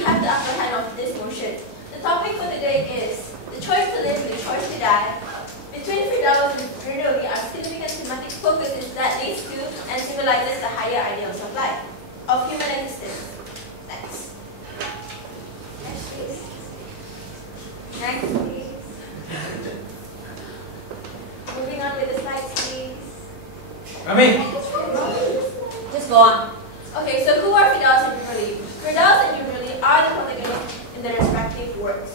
we have the upper hand of this motion. The topic for today is the choice to live and the choice to die. Between Firdaus and Brunelli are significant thematic focuses that leads to and symbolizes the higher ideals of life, of human existence. Next. Next, please. Next, please. Moving on with the slides, please. Just go on. Okay, so who are Firdaus and Brunelli? Firdaus and Brunelli are the protagonists in their respective works.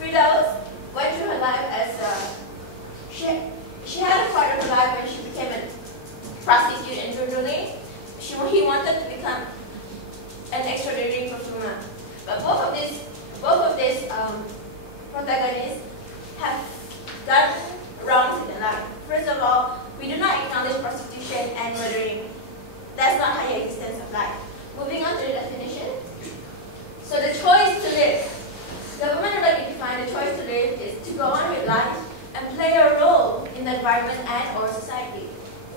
Firdaus went through her life as she had a part of her life when she became a prostitute, and Brunelli, he wanted to become an extraordinary performer. But both of these protagonists have done wrongs in their life. First of all, we do not acknowledge prostitution and murdering. That's not higher existence of life. Moving on to the definition. So the choice to live. The government would like to define the choice to live is to go on with life and play a role in the environment and or society.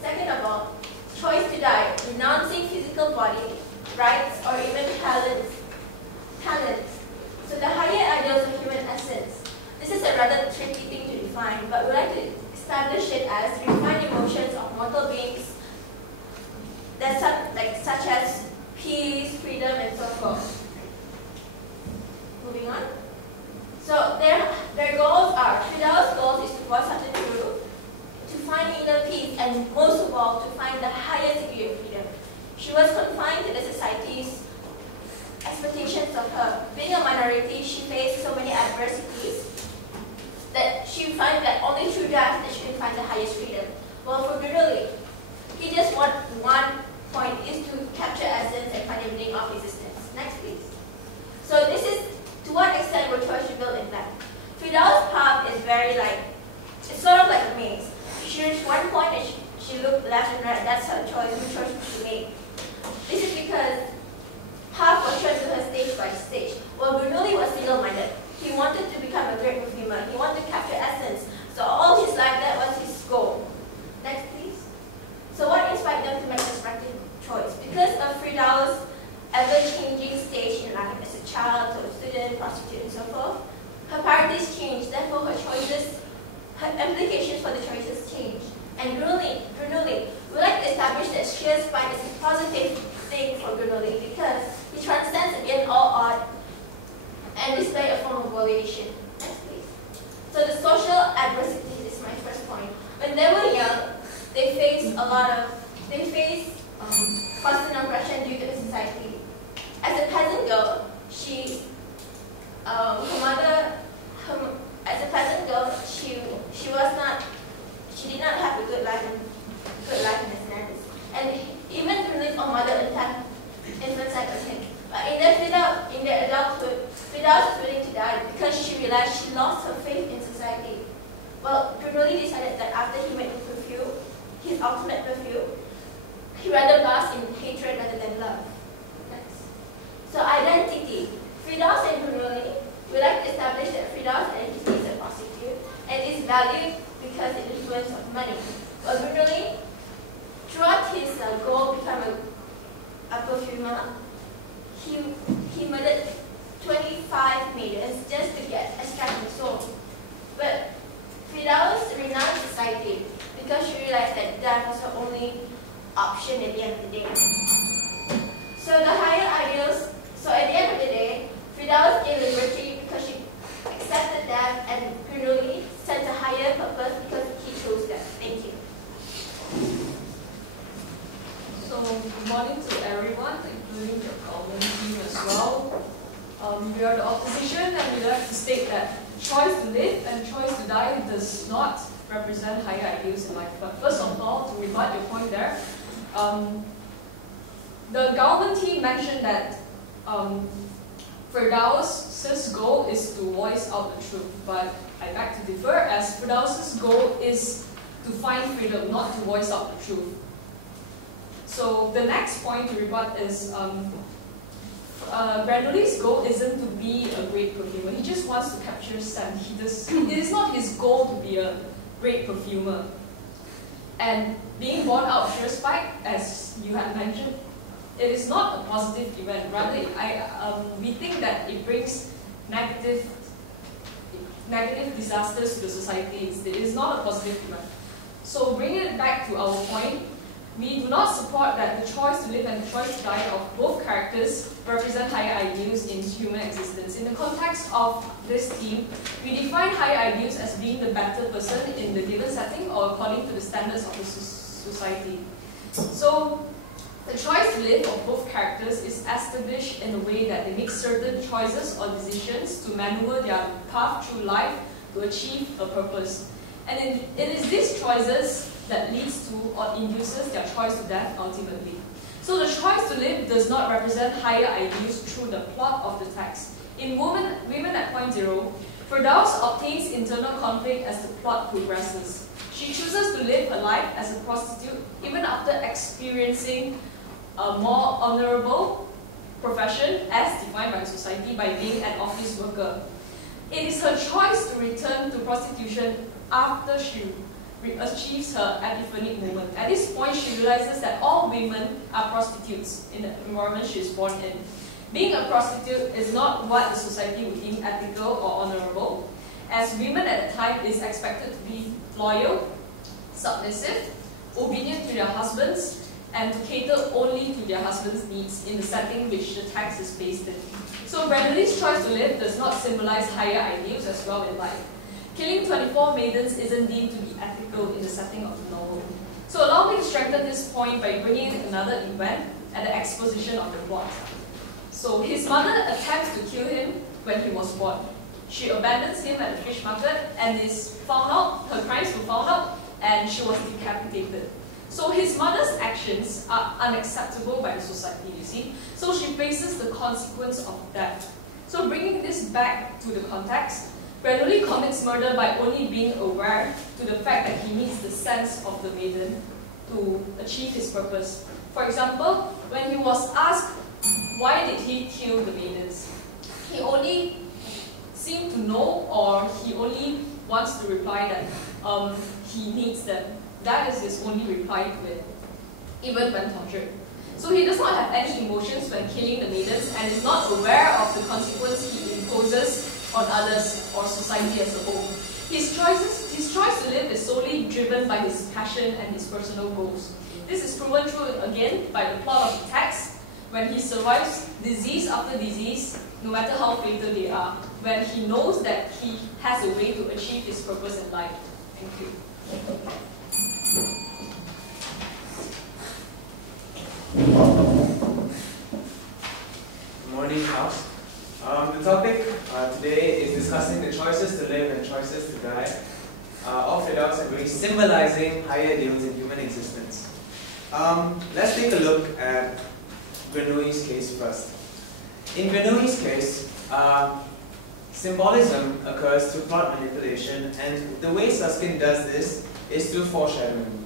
Second of all, choice to die, renouncing physical body, rights, or even talents. So the higher ideals of human essence. This is a rather tricky thing to define, but we like to establish it as refined emotions of mortal beings such as peace, freedom, and so forth. Moving on. So their goals are, Firdaus' goals is to voice out the truth, to find inner peace, and most of all, to find the highest degree of freedom. She was confined to the society's expectations of her. Being a minority, she faced so many adversities that she found that only through that she can find the highest freedom. Well, for Brunelli, he just wants one point, is to capture essence and find the meaning of existence. Next, please. So this is to what extent we're choice to build in life. Firdaus' path is very it's sort of like a maze. She reached one point and she looked left and right. That's her choice, which choice she made. This is because path was shown to her stage by stage. Well, Brunelli was single-minded. He wanted to become a great perfumer. He wanted to capture essence. So all his life, that was his goal. Next, please. So what inspired them to make this practical choice? Because of Firdaus' ever-changing stage in life as a child, to a student, prostitute, and so forth, her priorities changed. Therefore, her implications for the choices changed. And Brunelli, we like to establish that sheer spine is a positive thing for Brunelli because he transcends against all odds and display a form of valuation. Next, please. So the social adversity is my first point. When they were young, they faced constant oppression due to the society. As a peasant girl, she did not have a good life in the standards. And even Brunelli's own mother influenced him. But in their adulthood, Firdaus was willing to die because she realized she lost her faith in society. Well, Brunelli decided that after he made the perfume, his ultimate perfume, he rather lost in hatred rather than love. Next. So identity. Firdaus and Brunelli, we like to establish that Firdaus' identity is a prostitute and is valued because of the influence of money. Well, Brunelli, throughout his goal to become a perfumer, he murdered 25 maidens just to get a scratch in the soul. But Firdaus renounced society because she realized that that was her only option at the end of the day. So the higher ideals, so at the end of the day, Firdaus gained liberty because she accepted that, and Brunelli sent a higher purpose because he chose that. Thank you. So good morning to everyone, including the government team as well. We are the opposition, and we like to state that choice to live and choice to die does not represent higher ideals in life. But first of all, to rebut your point there, the government team mentioned that Firdaus' goal is to voice out the truth, but I beg to differ, as Firdaus' goal is to find freedom, not to voice out the truth. So the next point to rebut is Brunelli's goal isn't to be a great perfumer. He just wants to capture scent. It is not his goal to be a great perfumer. And being born out of sheer spite, as you had mentioned, it is not a positive event. Rather, we think that it brings negative disasters to the society. It is not a positive event. So bringing it back to our point, we do not support that the choice to live and the choice to die of both characters represent higher ideals in human existence. In the context of this theme, we define higher ideals as being the better person in the given setting or according to the standards of the society. So, the choice to live of both characters is established in a way that they make certain choices or decisions to maneuver their path through life to achieve a purpose. And it is these choices that leads to or induces their choice to death ultimately. So the choice to live does not represent higher ideals through the plot of the text. In Women at Point Zero, Firdaus obtains internal conflict as the plot progresses. She chooses to live her life as a prostitute even after experiencing a more honorable profession as defined by society by being an office worker. It is her choice to return to prostitution after she achieves her epiphanic moment. At this point, she realizes that all women are prostitutes in the environment she is born in. Being a prostitute is not what the society would deem ethical or honorable, as women at the time is expected to be loyal, submissive, obedient to their husbands, and to cater only to their husband's needs in the setting which the text is based in. So Bradley's choice to live does not symbolize higher ideals as well in life. Killing 24 maidens isn't deemed to be ethical in the setting of the novel. So allow me to strengthen this point by bringing in another event at the exposition of the plot. So his mother attempts to kill him when he was born. She abandons him at the fish market and is found out, her crimes were found out, and she was decapitated. So his mother's actions are unacceptable by the society, you see. So she faces the consequence of that. So bringing this back to the context, Bernoulli commits murder by only being aware to the fact that he needs the sense of the maiden to achieve his purpose. For example, when he was asked why did he kill the maidens, he only seemed to know, or he only wants to reply that he needs them. That is his only reply to it, even when tortured. So he does not have any emotions when killing the maidens and is not aware of the consequence he imposes on others or society as a whole. His choice to live is solely driven by his passion and his personal goals. This is proven true again by the plot of the text, when he survives disease after disease, no matter how fatal they are, when he knows that he has a way to achieve his purpose in life. Thank you. Good morning, House. The topic today is discussing the choices to live and choices to die of Firdaus and Grace, symbolizing higher ideals in human existence. Let's take a look at Grenouille's case first. In Grenouille's case, symbolism occurs through plot manipulation, and the way Susskind does this is through foreshadowing.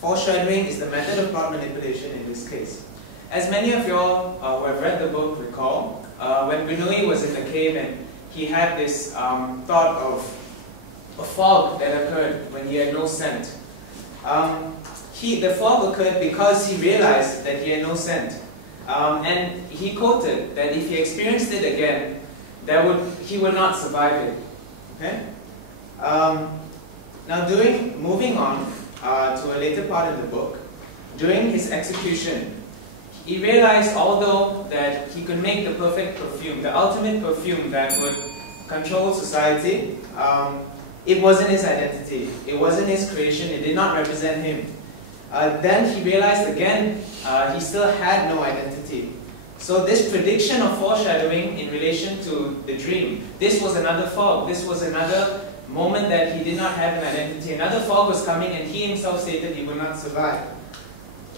Foreshadowing is the method of plot manipulation in this case. As many of y'all who have read the book recall, when Grenouille was in the cave and he had this thought of a fog that occurred when he had no scent. The fog occurred because he realized that he had no scent. And he quoted that if he experienced it again, he would not survive it. Okay? Now, moving on to a later part of the book, during his execution, he realized, although that he could make the perfect perfume, the ultimate perfume that would control society, it wasn't his identity. It wasn't his creation. It did not represent him. Then he realized again, he still had no identity. So this prediction of foreshadowing in relation to the dream, this was another fog. This was another moment that he did not have an identity. Another fog was coming and he himself stated he would not survive.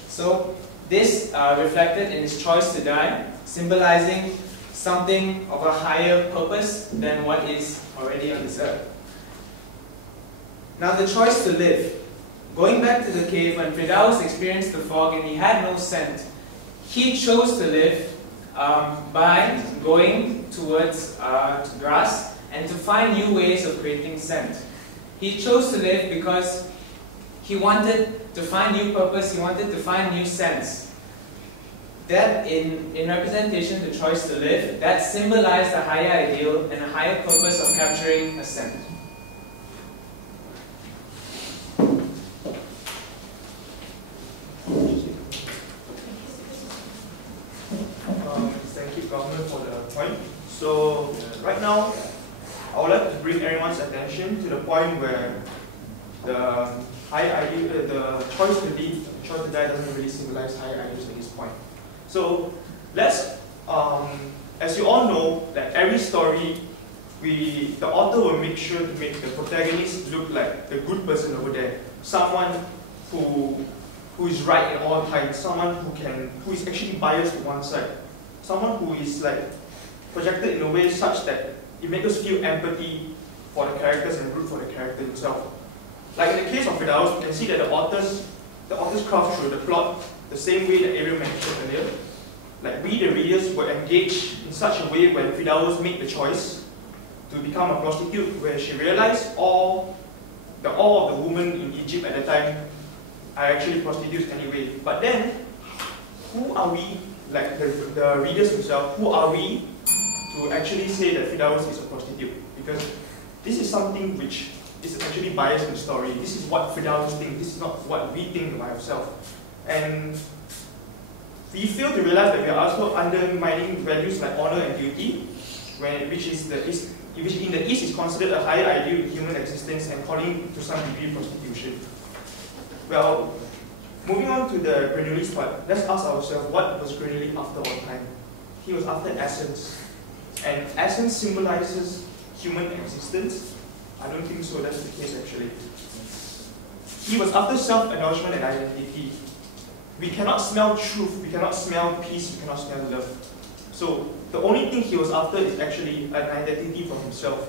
So this reflected in his choice to die, symbolizing something of a higher purpose than what is already on this earth. Now the choice to live. Going back to the cave, when Firdaus experienced the fog and he had no scent, he chose to live by going towards grass and to find new ways of creating scent. He chose to live because he wanted to find new purpose, he wanted to find new sense. that in representation, the choice to live, that symbolized a higher ideal and a higher purpose of capturing assent. Thank you, Governor, for the point. So, right now, I would like to bring everyone's attention to the point where the high ideal, the choice to live, choice to die doesn't really symbolize high ideals at this point. So, let's, as you all know, that every story, the author will make sure to make the protagonist look like the good person over there, someone who is right at all times, someone who is actually biased to one side, someone who is like projected in a way such that it makes us feel empathy for the characters and root for the character himself. Like in the case of Firdaus, we can see that the author's craft through the plot the same way that Ariel mentioned earlier. Like we, the readers, were engaged in such a way when Firdaus made the choice to become a prostitute, where she realized all of the women in Egypt at the time are actually prostitutes anyway. But then, who are we, like the readers themselves, who are we to actually say that Firdaus is a prostitute? Because this is something which is actually biased in the story. This is what Firdaus thinks, this is not what we think about ourselves. And we fail to realize that we are also undermining values like honor and duty, which in the East is considered a higher ideal in human existence and calling to some degree prostitution. Well, moving on to the Bernoulli's part, let's ask ourselves, what was Bernoulli after all time? He was after essence. And essence symbolizes human existence? I don't think so, that's the case actually. He was after self-acknowledgement and identity. We cannot smell truth, we cannot smell peace, we cannot smell love. So the only thing he was after is actually an identity for himself.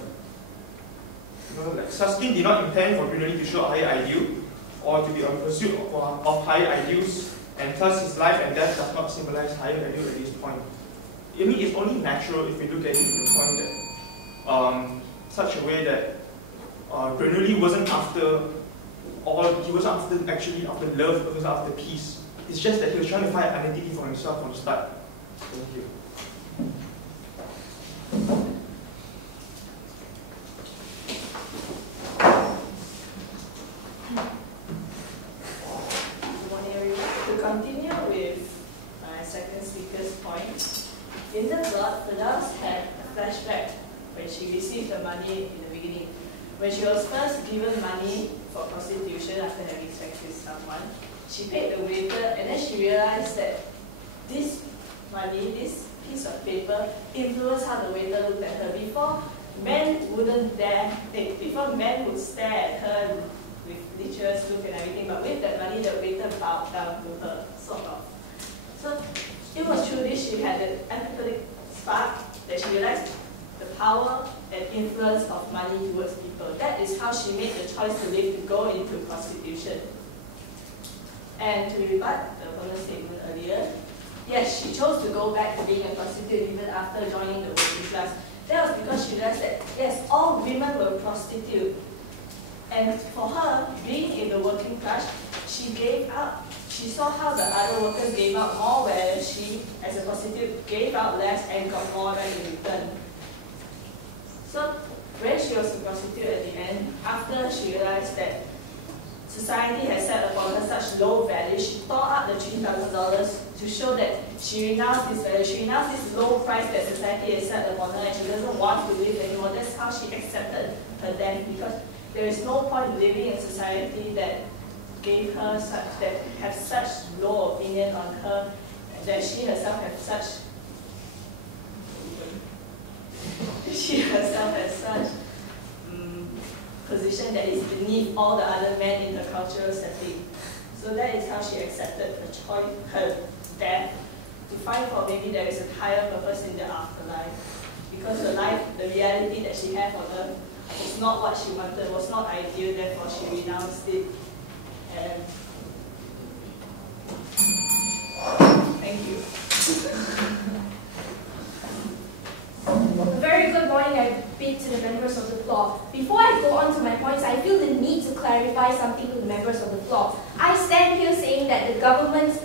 You know, like Susskind did not intend for Bernoulli to show a higher ideal or to be on pursuit of higher ideals, and thus his life and death does not symbolize higher ideal at this point. I mean, it's only natural if we look at it from the point that such a way that Bernoulli wasn't after actually after love, he was after peace. It's just that he was trying to find an identity for himself from the start. Thank you. To continue with my second speaker's point, in the plot, Firdaus had a flashback when she received the money in the beginning. When she was first given money for prostitution after having sex with someone, she paid the waiter, and then she realized that this money, this piece of paper, influenced how the waiter looked at her. Before, men would stare at her with lecherous look and everything, but with that money, the waiter bowed down to her, sort of. So it was through this she had an empathetic spark that she realized the power and influence of money towards people. That is how she made the choice to live, to go into prostitution. And to rebut the opponent's statement earlier, yes, she chose to go back to being a prostitute even after joining the working class. That was because she realized that, yes, all women were prostitutes. And for her, being in the working class, she gave up. She saw how the other workers gave out more, whereas she, as a prostitute, gave out less and got more back in return. So when she was a prostitute at the end, after she realized that society has set upon her such low value, she tore up the $3,000 to show that she renounced this value, she renounced this low price that society has set upon her, and she doesn't want to live anymore. That's how she accepted her death, because there is no point living in society that gave her such, that have such low opinion on her, that she herself has such position that is beneath all the other men in the cultural setting. So that is how she accepted her choice, her death, to find for maybe there is a higher purpose in the afterlife. Because her life, the reality that she had on earth, was not what she wanted, was not ideal, therefore she renounced it. And thank you. A very good morning, I bid to the members of the floor. Before I go on to my points, I feel the need to clarify something to the members of the floor. I stand here saying that the government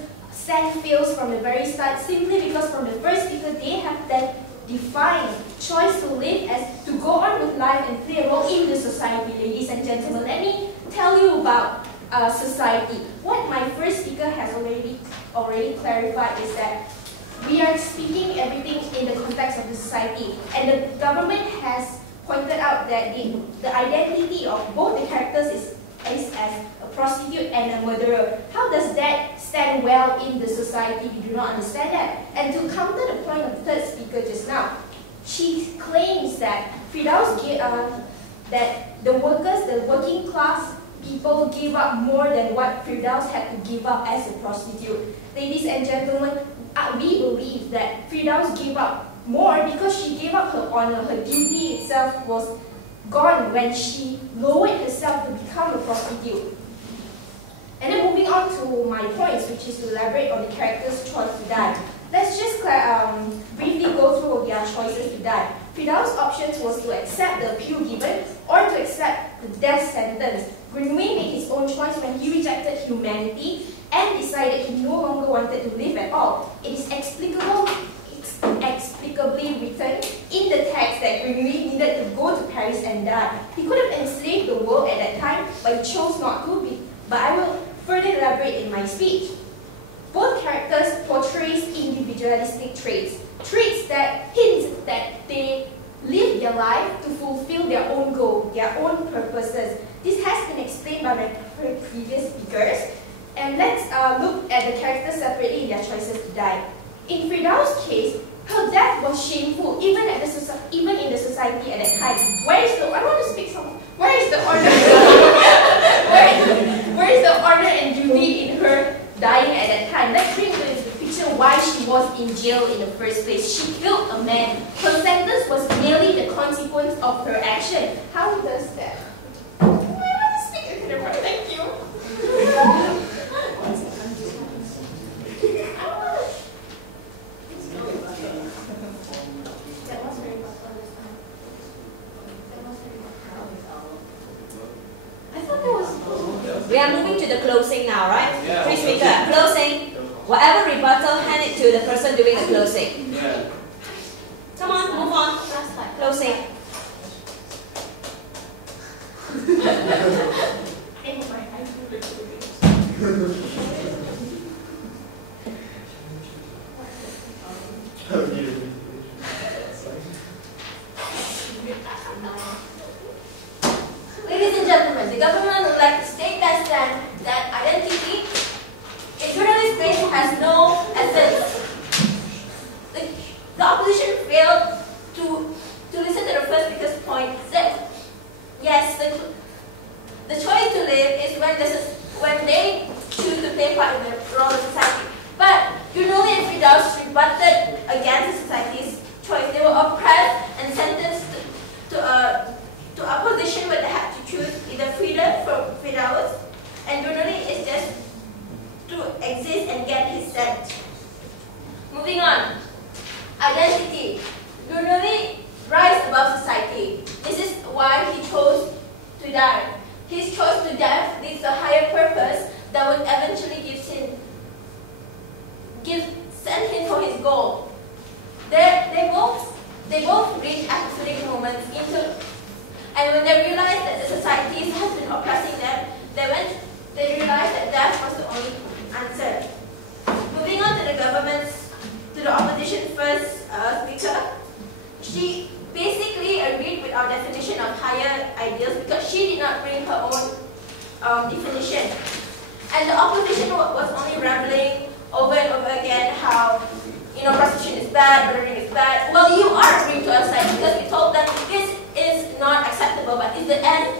stand fails from the very start simply because from the first speaker they have then defined choice to live as to go on with life and play a role in the society. Ladies and gentlemen, let me tell you about society. What my first speaker has already clarified is that we are speaking everything in the context of the society, and the government has pointed out that the identity of both the characters is as a prostitute and a murderer. How does that stand well in the society? We do not understand that. And to counter the point of the third speaker just now, she claims that that the workers, the working class people give up more than what Firdaus had to give up as a prostitute. Ladies and gentlemen, we believe that Firdaus gave up more because she gave up her honor. Her duty itself was gone when she lowered herself to become a prostitute. And then moving on to my points, which is to elaborate on the character's choice to die. Let's just briefly go through their choices to die. Firdaus' options was to accept the appeal given or to accept the death sentence. Grinway made his own choice when he rejected humanity and decided he no longer wanted to live at all. It is explicably written in the text that Grinway needed to go to Paris and die. He could have enslaved the world at that time, but he chose not to. But I will further elaborate in my speech. Both characters portrays individualistic traits that hint that they live their life to fulfill their own goal, their own purposes. This has been explained by my previous speakers. And let's look at the characters separately in their choices to die. In Firdaus' case, her death was shameful, even in the society at that time. Where is the honor? where is the honor and duty in her dying at that time? Let's bring into the picture why she was in jail in the first place. She killed a man. Her sentence was merely the consequence of her action. How does that? I want to speak into the mic. Thank you. We are moving to the closing now, right? Yeah. Free speaker, closing. Whatever rebuttal, hand it to the person doing the closing. Yeah. Come on, move on. Closing. Ladies and gentlemen, the government would like to state that identity in journalist space has no essence. The opposition failed to listen to the first speaker's point. That yes, the choice to live is when they choose to play part in the role of society. But Gurnoli and Firdaus rebutted against society's choice. They were oppressed and sentenced to a position where they had to choose either freedom from Firdaus, and Gurnoli is just to exist and get his set. Moving on. Identity. Gurnoli rise above society. This is why he chose to die. His choice to death leads to a higher purpose that would eventually send him for his goal. They both reach apathetic moments and when they realized that the society has been oppressing them, they realized that death was the only answer. Moving on to the opposition first speaker, she basically agreed with our definition of higher ideals because she did not bring her own definition. And the opposition was only rambling over and over again how prostitution is bad, murdering is bad. Well, you are agreeing to our side because we told them this is not acceptable, but in the end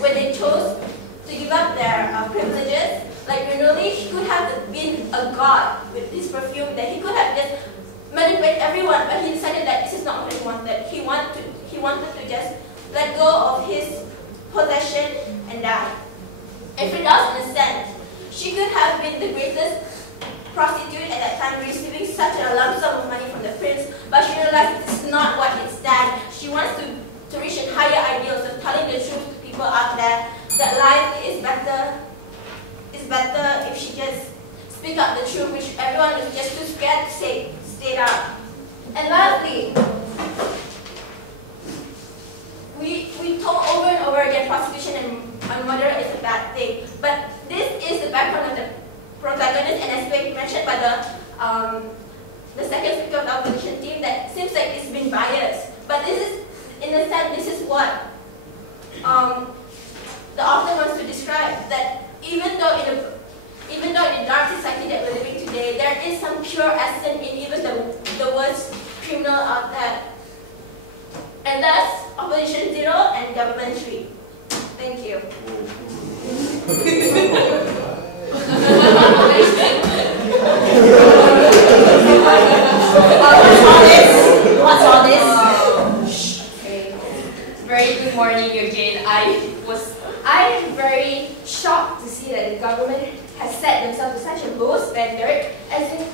when they chose to give up their privileges, like Gurnoli, he could have been a god with his perfume, that he could have just manipulated everyone, but he decided that this is not what he wanted. He wanted to just let go of his possession and die. And Firdaus, in a sense, she could have been the greatest prostitute at that time, receiving such a lump sum of money from the prince, but she realized this is not what it stands. She wants to reach in higher ideals of telling the truth to people out there that life is better if she just speaks speak up the truth, which everyone is just too scared to say straight out. And lastly, we talk over and over again prostitution and murder is a bad thing, but this is the background of the protagonist, and as we mentioned by the second speaker of the opposition team, that seems like it's been biased. But this is, in a sense, this is what the author wants to describe, that even though in the dark society that we're living today, there is some pure essence in even the worst criminal out there. And that's Opposition 0 and Government 3. Thank you. What's all this? Okay. Very good morning again. I'm very shocked to see that the government has set themselves to such a low standard, as in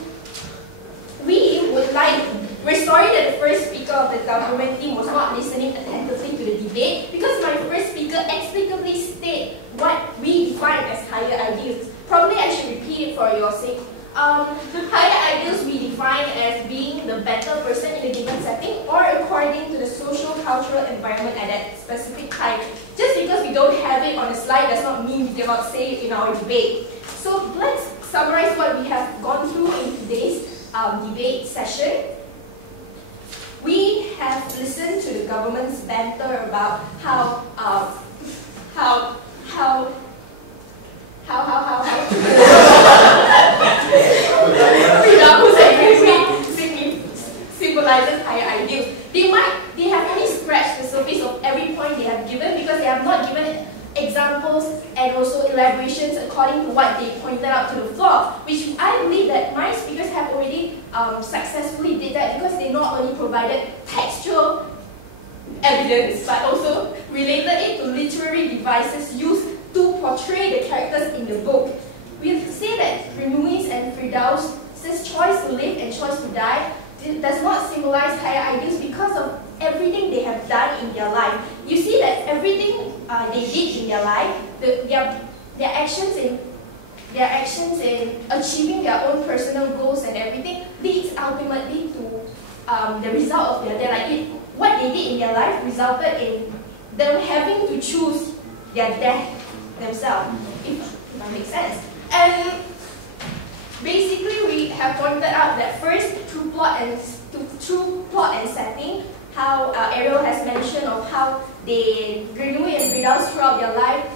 we're sorry that the first speaker of the government team was not listening attentively to the debate, because my first speaker explicitly stated what we define as higher ideals. Probably I should repeat it for your sake. Higher ideals we define as being the better person in a given setting or according to the social cultural environment at that specific time. Just because we don't have it on the slide does not mean we cannot say it in our debate. So let's summarize what we have gone through in today's debate session. We have listened to the government's banter about how symbolizes higher ideals. They have only scratched the surface of every point they have given, because they have not given examples and also elaborations according to what they pointed out to the floor, which I believe that my speakers have already successfully did that, because they not only provided textual evidence but also related it to literary devices used to portray the characters in the book. We have to say that Renois and Firdaus's choice to live and choice to die does not symbolize higher ideals because of everything they have done in their life. You see that everything they did in their life, their actions in achieving their own personal goals and everything, leads ultimately to the result of their life. What they did in their life resulted in them having to choose their death themselves, if that makes sense. And basically, we have pointed out that first, through plot and setting, how Ariel has mentioned of how Renoir and Firdaus throughout their life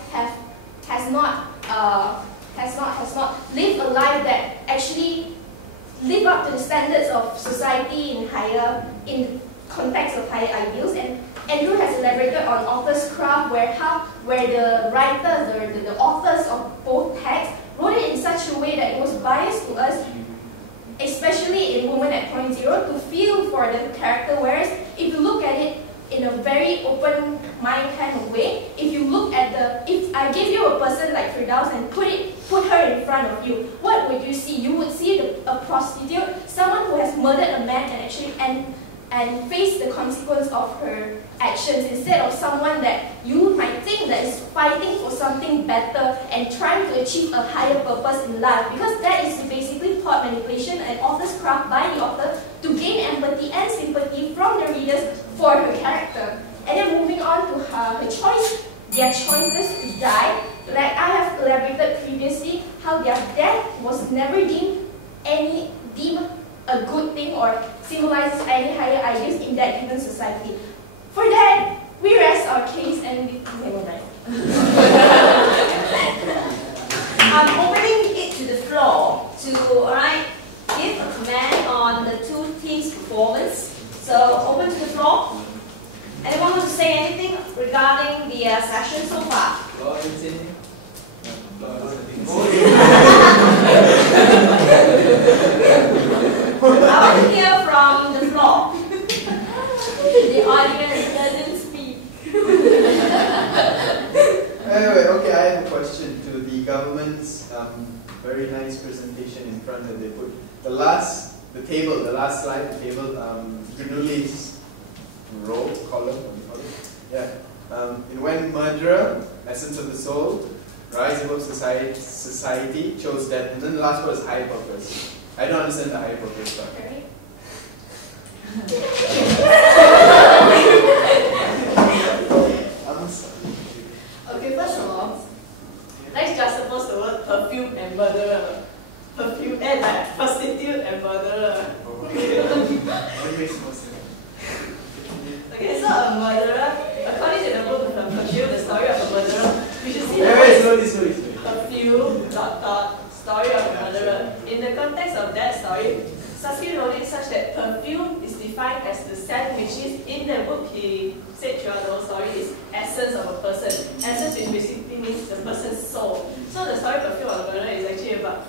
has not lived a life that actually live up to the standards of society in context of higher ideals. And Andrew has elaborated on author's craft, where the writers, the authors of both texts wrote it in such a way that it was biased to us, especially in Woman at Point Zero, to feel for the character, whereas if you look at it in a very open mind kind of way, if I give you a person like Firdaus and put her in front of you, what would you see? You would see a prostitute, someone who has murdered a man and face the consequence of her actions, instead of someone that you might think that is fighting for something better and trying to achieve a higher purpose in life, because that is basically plot manipulation and author's craft by the author to gain empathy and sympathy from the readers for her character. And then moving on to her choice, their choices to die, like I have elaborated previously, how their death was never deemed a good thing or symbolizes any higher ideals in that given society. For that, we rest our case and we will die. I'm opening it to the floor to give a comment on the two teams' performance. So open to the floor. Anyone want to say anything regarding the session so far? I want to hear from the floor. The audience doesn't speak. Anyway, okay, I have a question to the government's very nice presentation in front that they put. The last slide, Grenouille's column, what do you call it? Yeah. In When Murderer, Essence of the Soul, rise above society, chose that. And then the last word is higher purpose. I don't understand the higher purpose part. Okay, first of all, let's just suppose the word perfume and murderer. Perfume and like prostitute and murderer. What makes more sense? Okay, so a murderer, according to the book of Perfume, the story of a murderer, we should see the Wait, slowly. perfume, story of a murderer. In the context of that story, Saskia wrote it such that perfume is defined as the scent which is, in the book he said throughout the whole story, is essence of a person. Essence which basically means the person's soul. So the story of Perfume of a murderer is actually about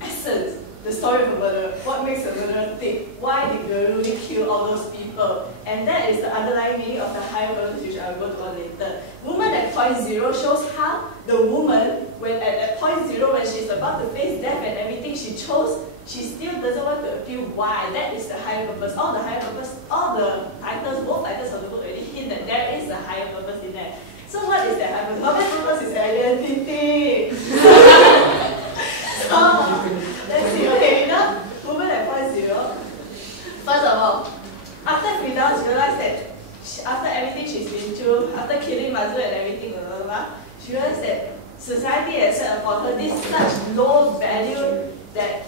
essence. The story of a murderer. What makes a murderer think? Why did Garuni kill all those people? And that is the underlying meaning of the higher purpose, which I will go to on later. Woman at point zero shows how the woman, when at that point zero, when she's about to face death and everything she chose, she still doesn't want to appeal why. That is the higher purpose. All the higher purpose, all the titles, both titles of the book already hint that there is a higher purpose in there. So what is that higher purpose? Higher purpose is identity. Let's see, okay, now, woman at point zero. First of all, after Firdaus realized that after everything she's been through, after killing Mazrul and everything, blah, blah, blah, she realized that society has set upon her this such low value that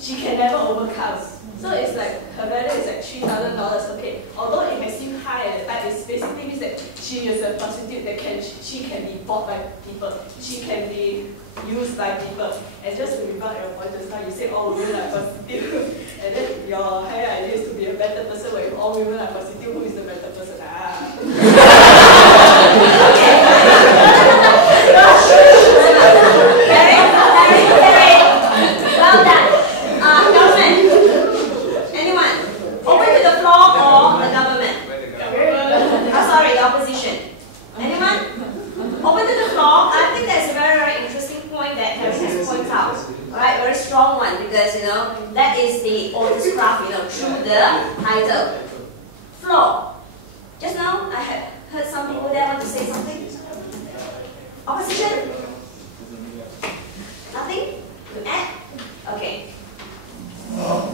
she can never overcome. So it's like, her value is like $3,000, okay. Although it may seem high at the time, it basically means that she is a prostitute that she can be bought by people. She can be used by people. And just to rebut your point just now, you say all women are prostitutes. And then your higher idea is to be a better person, where if all women are prostitutes, who is the better person? Well done. Government. Anyone? Open to the floor or the government? Sorry, the opposition. Anyone? Open to the floor. I think that's a very, very interesting point that Harry has pointed out. Alright, very strong one because that is the oldest craft, through the title. Floor. Just now I had heard some people there want to say something. Opposition? Nothing? To add? Okay.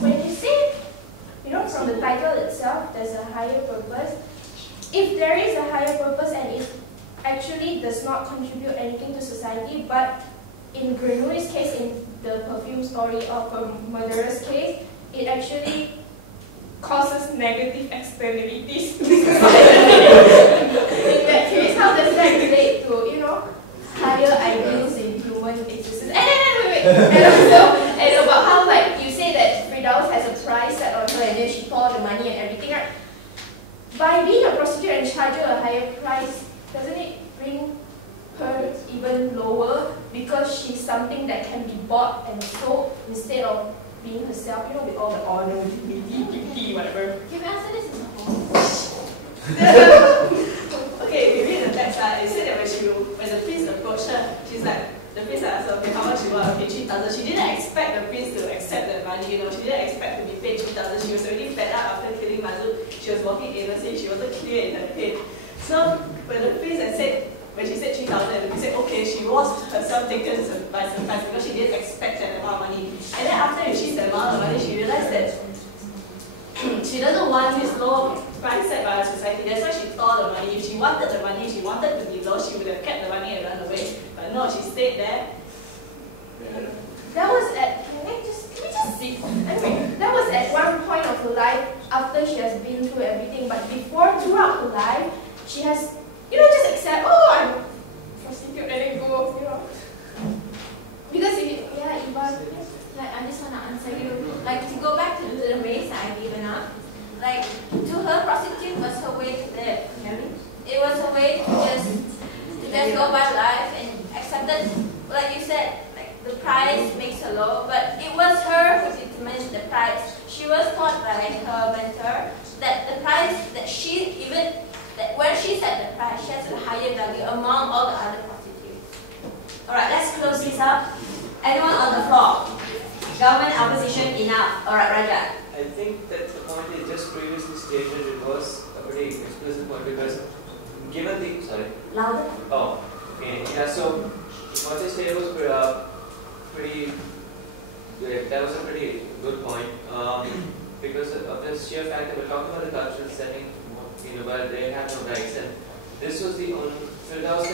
When you say, from the title itself, there's a higher purpose. If there is a higher purpose and it actually does not contribute anything to society, but in Grenouille's case, in the perfume story of a murderer's case, it actually causes negative externalities. In that case, how does that relate to, higher ideals in human existence? And about how, you say that Firdaus has a price set on her and then she poured the money and everything, right? By being a prostitute and charging a higher price, doesn't it bring her even lower because she's something that can be bought and sold instead of being herself, with all the honor, dignity, whatever. Can we answer this in the home? Okay, we read the text. It said that when the prince approached her, she's like, the prince asked her, okay, how much you want? Okay, 3,000. She didn't expect the prince to accept that money, She didn't expect to be paid 3,000. She was already fed up after killing Mazrul. She was walking aimlessly. She wasn't clear in her head. So when the prince had said, when she said 3,000, the prince said, okay, she was herself taken by surprise because she didn't expect that amount of money. And then after she sees the amount of money, she realized that she doesn't want this low price set by our society. That's why she stole the money. If she wanted the money, she wanted to be low, she would have kept the money and run away. But no, she stayed there. That was at, can we just see? Anyway, that was at one point of her life after she has been through everything. But throughout her life, she has, just accept, I'm a prostitute and then go, Because Ivan, I just want to answer you. To go back to the race I've given up, to her, prostitute was her way to live. It was a way to just go by life and accept that, like you said, the price makes her low, but it was her who determined the price. She was taught by her mentor that the price that when she set the price, she has a higher value among all the other prostitutes. Alright, let's close this up. Anyone on the floor? Government, opposition, enough. Alright, Raja. I think that the point is just previously stated, it was a pretty explicit point because given the, sorry. Louder. Oh, Okay, yeah, so what they said was pretty good. That was a pretty good point. Because of the sheer fact that we're talking about the cultural setting, but they had no rights. And this was the only, Firdaus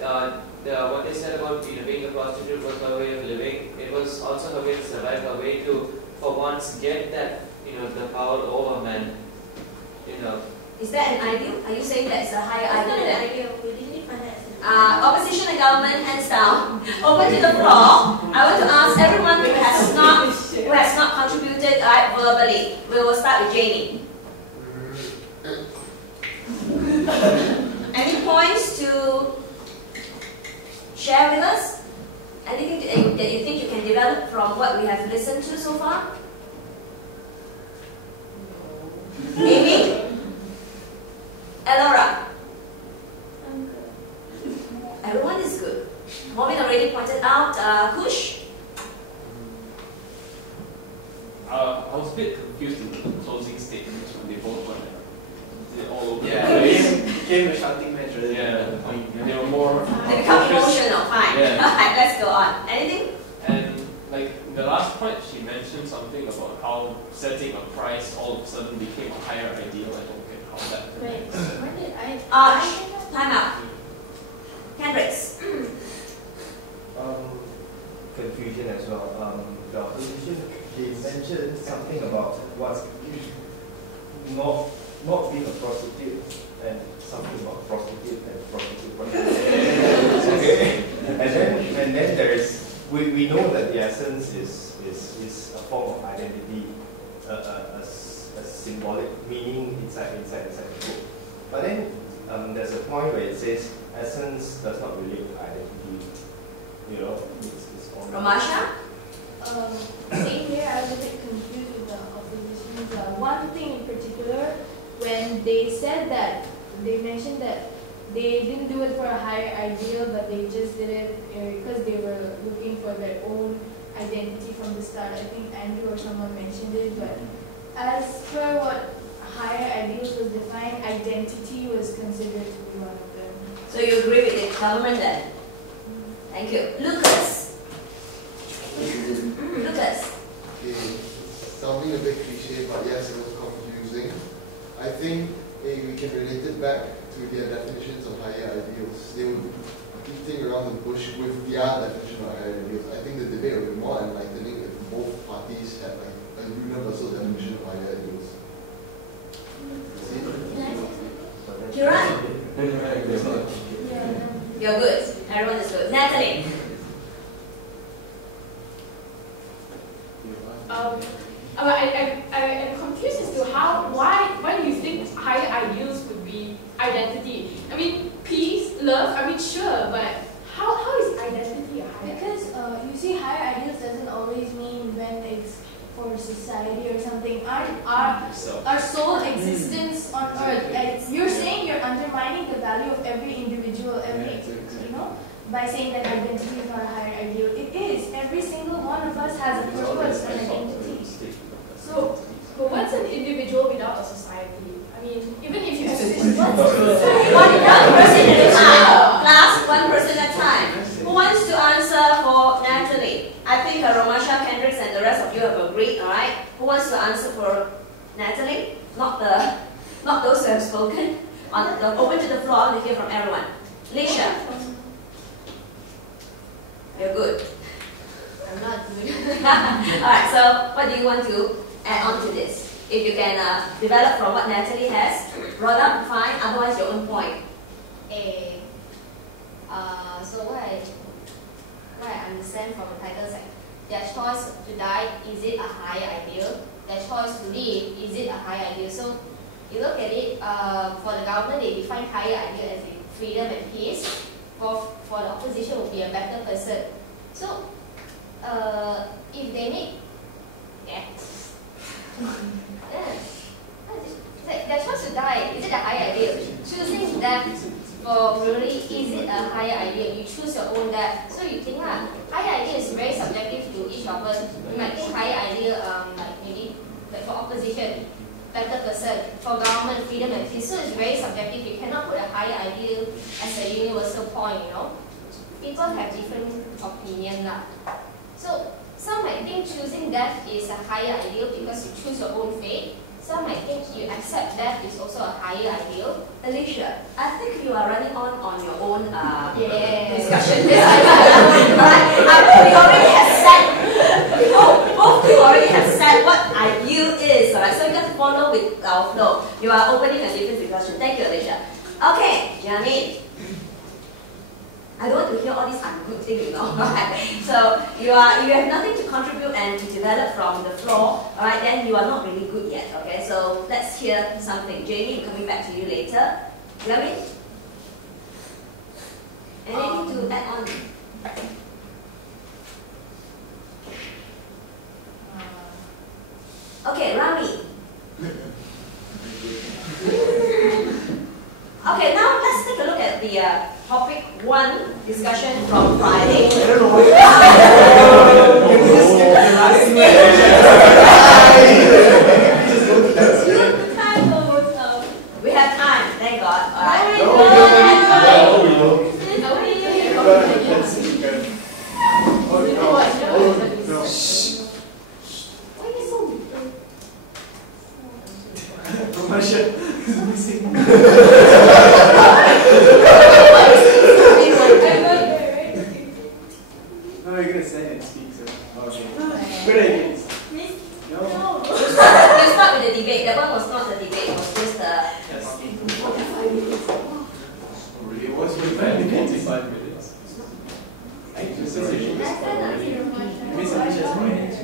what they said about being a prostitute was her way of living. It was also her way to survive, her way to, for once, get that, the power over men. Is that an ideal? Are you saying that's a higher That's ideal? not an Then? idea. We didn't define that as an Opposition and government, hands down. Open to the floor. I want to ask everyone who has not contributed verbally. We will start with Jamie. Any points to share with us? Anything that you think you can develop from what we have listened to so far? Amy? Elora? I'm good. Everyone is good. Momin already pointed out. Kush? I was a bit confused in the closing statements when they both went all over Yeah, the place. it became a shouting match rather Yeah, than a point. they were more They become focused. emotional. Fine. Yeah. Alright, let's go on. Anything? And like in the last point, she mentioned something about how setting a price all of a sudden became a higher ideal. I don't get how that. Wait, when did I? Time out. Kendricks. Confusion as well. The opposition, they mentioned something about what's not being a prostitute and something about prostitute and prostitute. Okay. And then there is, we know that the essence is a form of identity, a symbolic meaning inside the book. But then there's a point where it says essence does not relate to identity. It's all Ramasha? Same here, I was a bit confused with the opposition's one thing in particular, when they said that, they mentioned that they didn't do it for a higher ideal, but they just did it because they were looking for their own identity from the start. I think Andrew or someone mentioned it, but as per what higher ideals was defined, identity was considered to be one of them. So you agree with the government then? Thank you. Lucas? Lucas? Okay, sounding a bit cliche, but yes, it was confusing. I think we can relate it back to their definitions of higher ideals. They would beating around the bush with their definition of higher ideals. I think the debate would be more enlightening if both parties had like a universal definition of higher ideals. Kiran? You're good. Everyone is good. Natalie? I'm confused as to why do you think higher ideals would be identity? I mean, peace, love, I mean, sure, but how is identity a higher? Because you see, higher ideals doesn't always mean when it's for society or something. Our sole existence on earth. Like, you're saying you're undermining the value of every individual, by saying that identity is not a higher ideal. It is. Every single one of us has a purpose and identity. So, but what's an individual without a society? I mean, even if you exist, One person at a time. Class, one person at a time. Who wants to answer for Natalie? I think Ramasha, Kendricks, and the rest of you have agreed, alright? Who wants to answer for Natalie? Not those who have spoken. Open to the floor to hear from everyone. Lisha. You're good. I'm not good. Alright, so what do you want to add on to this? If you can develop from what Natalie has brought up, fine. Otherwise, your own point. So what I understand from the title is like, their choice to die, is it a higher ideal? Their choice to live, is it a higher ideal? So you look at it, for the government, they define higher ideal as freedom and peace. For the opposition would be a better person. So if they make their choice to die, is it a higher ideal? Choosing death for really, is it a higher ideal? You choose your own death. So you think higher ideal is very subjective to each of us. You might think higher ideal, like maybe like for opposition, better person for government, freedom and peace. So it's very subjective. You cannot put a higher ideal as a universal point, you know. People have different opinion lah. So some might think choosing death is a higher ideal because you choose your own fate. Some might think you accept death is also a higher ideal. Alicia, I think you are running on your own discussion. You already have said, both you already have said what ideal is, alright? So you got to follow with our flow. You are opening a different discussion. Thank you, Alicia. Okay, Janine. I don't want to hear all these ungood things, you know. So you have nothing to contribute and to develop from the floor. Alright, then you are not really good yet. Okay, so let's hear something. Jamie, I'm coming back to you later. Rami? Anything to add on? Okay, Rami. Okay, now let's take a look at the topic 1 discussion from Friday. I don't know what can we just skip the last We have time, thank God. Alright. No, you're gonna say and speak, so. Okay. Good idea. No. You start with the debate. That one was not the debate, it was just the. It was 45 minutes. 5 minutes. Miss Alicia's point.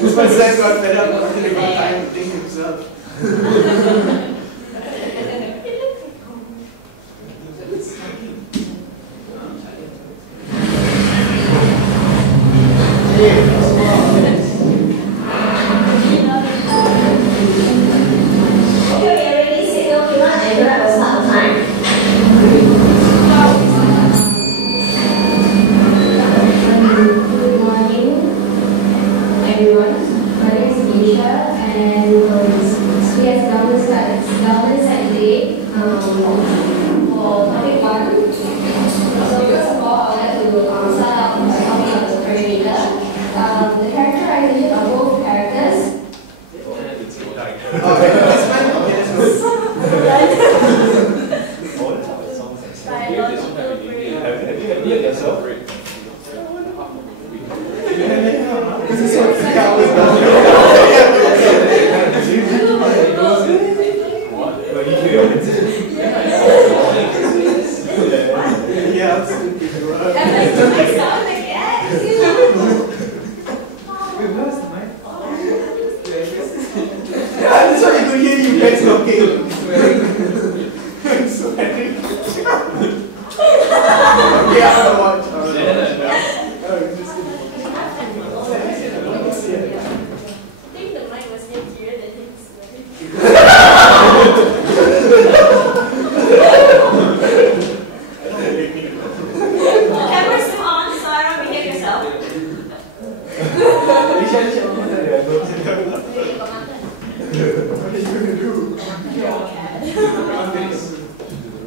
This one says got fed up until he got time to think himself.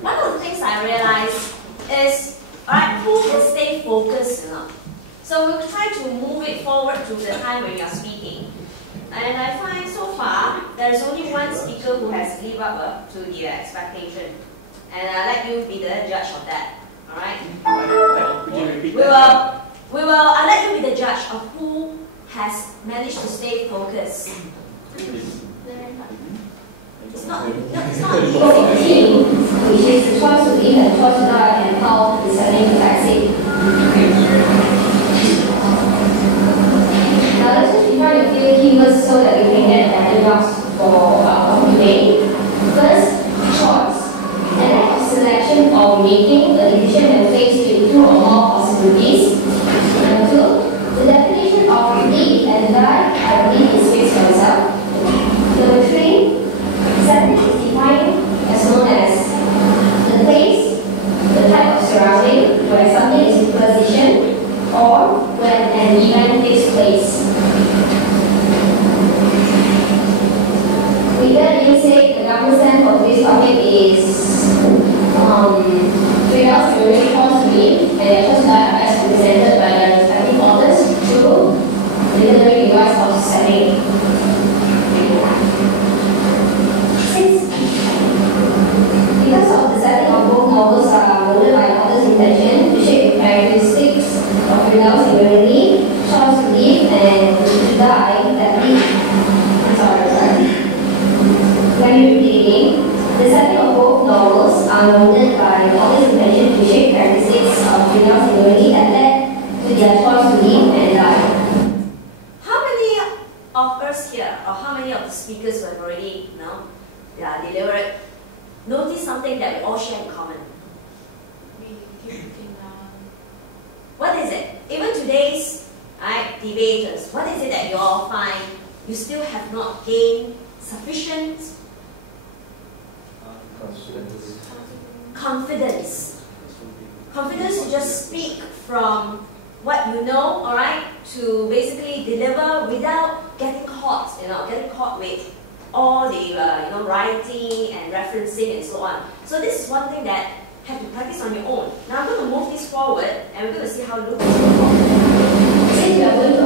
One of the things I realized is, alright, who can stay focused enough? So we'll try to move it forward to the time when you're speaking. And I find so far, there's only one speaker who has lived up to the expectation. And I'll let you be the judge of that. Alright? I'll let you be the judge of who has managed to stay focused. It's not easy. Which is the choice to live and choice to die and how discerning to exit. Now let's just define a few keywords so that we can get better grasp for our debate. First, choice. An act of selection or making a decision that faced with 2 or more possibilities. Number 2, the definition of live and die, I believe, is fixed for itself. Number 3, setting is defined as known as the place, the type of surrounding where something is positioned, Firdaus really chose to leave, and their choice to die are best represented by their respective authors through the literary device of setting. Because of the setting of both novels are molded by author's intention to shape the characteristics of Firdaus immediately, chose to live and to die that lead. Sorry. Let me repeat again. The setting of both novels are molded by author's intention to shape characteristics of Firdaus immediately that led to their choice to live and die. How many of us here, or how many of the speakers who have already delivered, notice something that we all share in common? What is it? Even today's debaters, what is it that you all find you still have not gained sufficient confidence? Confidence to just speak from what you know, alright, to basically deliver without getting caught, with all the writing and referencing and so on. So this is one thing that have to practice on your own. Now I'm going to move this forward and we're going to see how Luke is perform. Since we are going to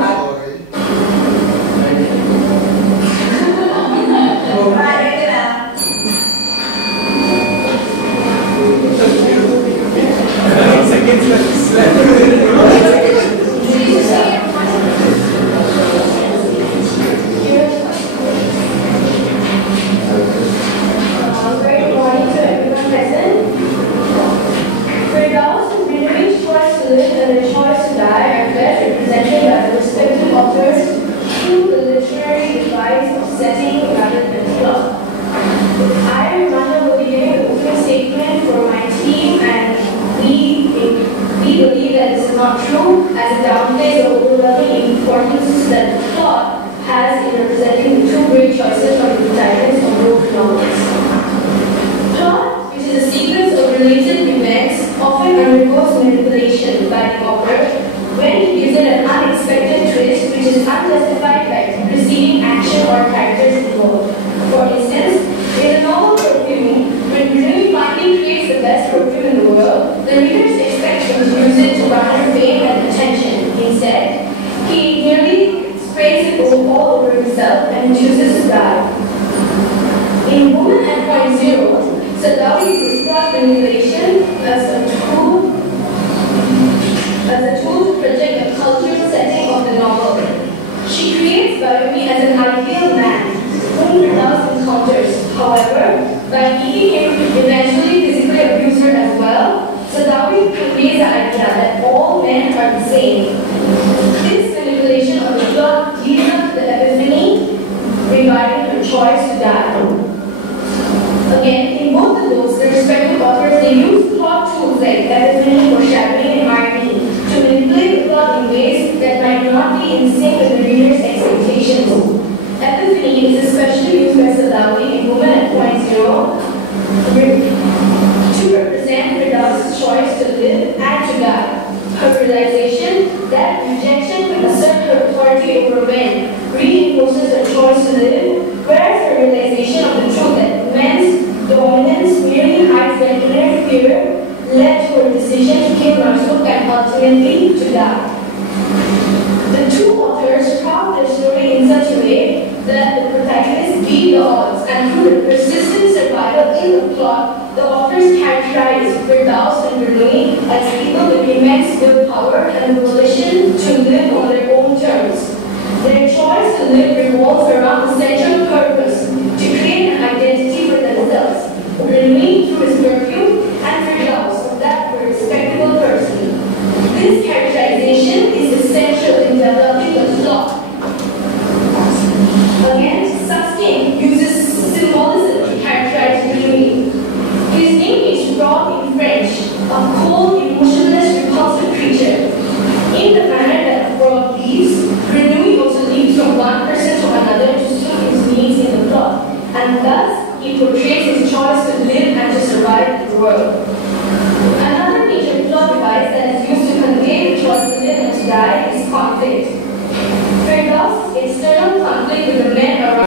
Firdaus and Bernoulli as people with immense willpower and volition